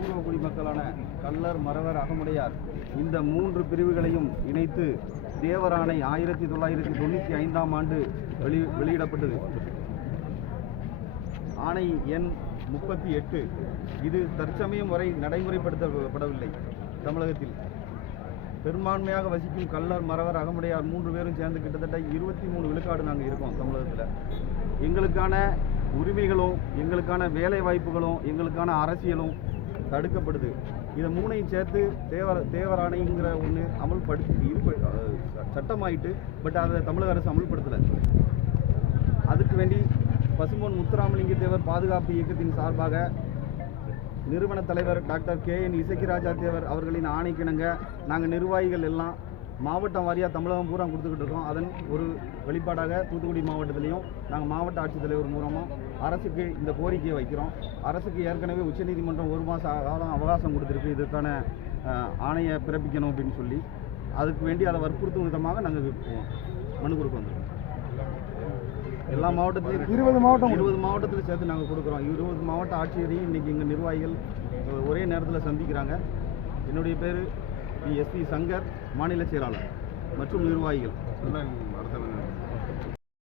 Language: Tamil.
பூர்வ குடிமக்களான கல்லர் மறவர் அகமுடையார் இந்த மூன்று பிரிவுகளையும் இணைத்து தேவராணை ஆயிரத்தி தொள்ளாயிரத்தி தொண்ணூற்றி ஐந்தாம் ஆண்டு வெளி வெளியிடப்பட்டது. ஆணை எண் முப்பத்தி எட்டு. இது தற்சமயம் வரை நடைமுறைப்படுத்தப்படவில்லை தமிழகத்தில். பெரும்பான்மையாக வசிக்கும் கள்ளர் மறவர் அகமுடையார் மூன்று பேரும் சேர்ந்து கிட்டத்தட்ட இருபத்தி மூணு விழுக்காடு நாங்கள் இருக்கோம் தமிழகத்தில். எங்களுக்கான உரிமைகளும் எங்களுக்கான வேலை வாய்ப்புகளும் எங்களுக்கான அரசியலும் தடுக்கப்படுது. இதை மூணையும் சேர்த்து தேவர தேவராணைங்கிற ஒன்று அமல்படுத்தி இது சட்டமாயிட்டு பட் அதை தமிழக அரசு அமல்படுத்தலை. அதுக்கு வேண்டி பசும்பொன் முத்துராமலிங்க தேவர் பாதுகாப்பு இயக்கத்தின் சார்பாக நிறுவன தலைவர் doctor K N Isakkiraja Thevar அவர்களின் ஆணைக்கிணங்க நாங்கள் நிர்வாகிகள் எல்லாம் மாவட்டம் வாரியாக தமிழகம் பூரா கொடுத்துக்கிட்டு இருக்கோம். அதன் ஒரு வெளிப்பாடாக தூத்துக்குடி மாவட்டத்திலையும் நாங்கள் மாவட்ட ஆட்சித்தலைவர் மூலமாக அரசுக்கு இந்த கோரிக்கையை வைக்கிறோம். அரசுக்கு ஏற்கனவே உச்சநீதிமன்றம் ஒரு மாத காலம் அவகாசம் கொடுத்துருக்கு. இதற்கான ஆணையை பிறப்பிக்கணும் அப்படின்னு சொல்லி. அதுக்கு வேண்டி அதை வற்புறுத்தும் விதமாக நாங்கள் மனு கொடுக்க வந்திருக்கோம். எல்லா மாவட்டத்திலையும் இருபது மாவட்டம் இருபது மாவட்டத்தில் சேர்த்து நாங்கள் கொடுக்குறோம். இருபது மாவட்ட ஆட்சியரையும் இன்னைக்கு எங்கள் நிர்வாகிகள் ஒரே நேரத்தில் சந்திக்கிறாங்க. என்னுடைய பேர் பி எஸ் பி சங்கர் மாநில செயலாளர் மற்றும் நிர்வாகிகள். அரசாங்கம்